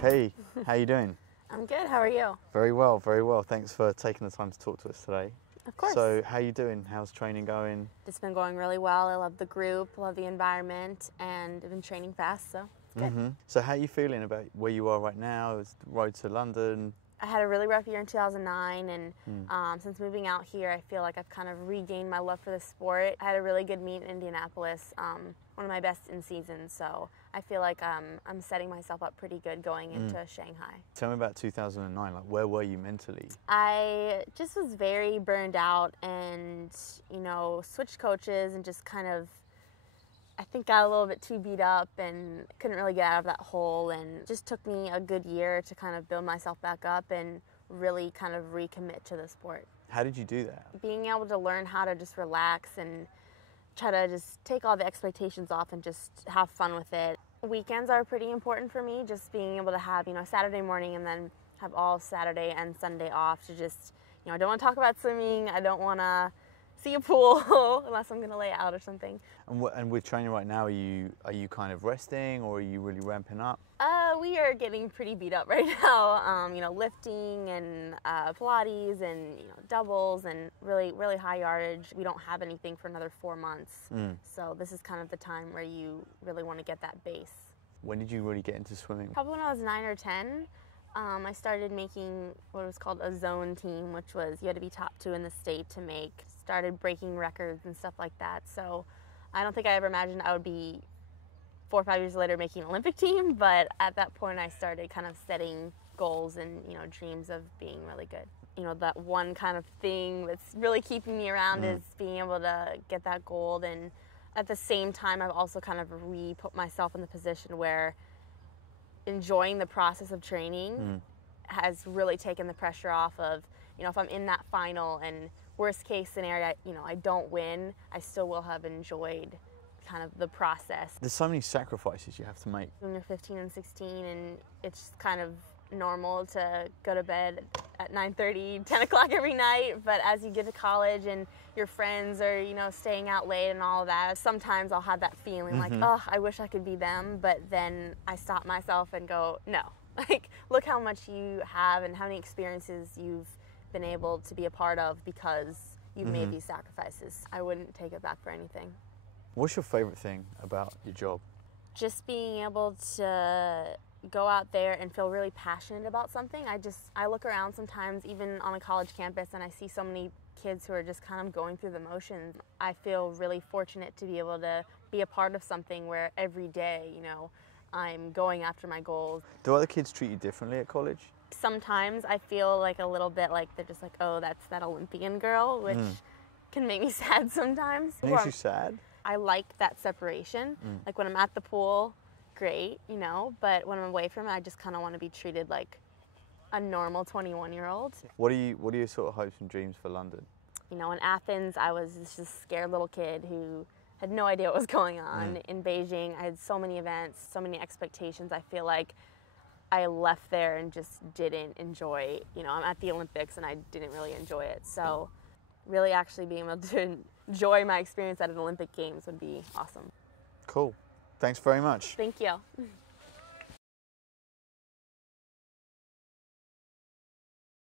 Hey, how you doing? I'm good. How are you? Very well, very well. Thanks for taking the time to talk to us today. Of course. So, how you doing? How's training going? It's been going really well. I love the group, love the environment, and I've been training fast, so it's good. So, how are you feeling about where you are right now? Is the road to London? I had a really rough year in 2009, and since moving out here, I feel like I've kind of regained my love for the sport. I had a really good meet in Indianapolis, one of my best in season, so I feel like I'm setting myself up pretty good going into Shanghai. Tell me about 2009. Like, where were you mentally? I just was very burned out and, switched coaches and just kind of, I think, got a little bit too beat up and couldn't really get out of that hole, and just took me a good year to kind of build myself back up and really kind of recommit to the sport. How did you do that? Being able to learn how to just relax and try to just take all the expectations off and just have fun with it. Weekends are pretty important for me, just being able to have, Saturday morning and then have all Saturday and Sunday off to just, I don't want to talk about swimming, I don't want to see a pool unless I'm going to lay out or something. And with training right now, are you kind of resting, or are you really ramping up? We are getting pretty beat up right now. Lifting and Pilates and doubles and really high yardage. We don't have anything for another 4 months, so this is kind of the time where you really want to get that base. When did you really get into swimming? Probably when I was 9 or 10. I started making what was called a zone team, which was you had to be top 2 in the state to make. Started breaking records and stuff like that. So I don't think I ever imagined I would be 4 or 5 years later making an Olympic team, but at that point I started kind of setting goals and dreams of being really good. That one kind of thing that's really keeping me around is being able to get that gold, and at the same time I've also kind of put myself in the position where enjoying the process of training has really taken the pressure off of, if I'm in that final and worst case scenario, I don't win, I still will have enjoyed kind of the process. There's so many sacrifices you have to make. When you're 15 and 16 and it's kind of normal to go to bed at 9:30, 10 o'clock every night, but as you get to college and your friends are, staying out late and all that, sometimes I'll have that feeling like, oh, I wish I could be them, but then I stop myself and go, no, look how much you have and how many experiences you've been able to be a part of because you've made these sacrifices. I wouldn't take it back for anything. What's your favorite thing about your job? Just being able to go out there and feel really passionate about something. I look around sometimes, even on a college campus, and I see so many kids who are just kind of going through the motions. I feel really fortunate to be able to be a part of something where every day, I'm going after my goals. Do other kids treat you differently at college? Sometimes I feel like a little bit like they're just like, oh, that's that Olympian girl, which can make me sad sometimes. Makes you sad? I like that separation. Like when I'm at the pool, great, but when I'm away from it, I just kind of want to be treated like a normal 21-year-old. What are your sort of hopes and dreams for London? In Athens, I was just a scared little kid who had no idea what was going on. In Beijing, I had so many events, so many expectations. I feel like I left there and just didn't enjoy, I'm at the Olympics and I didn't really enjoy it. So really actually being able to enjoy my experience at an Olympic Games would be awesome. Cool. Thanks very much. Thank you.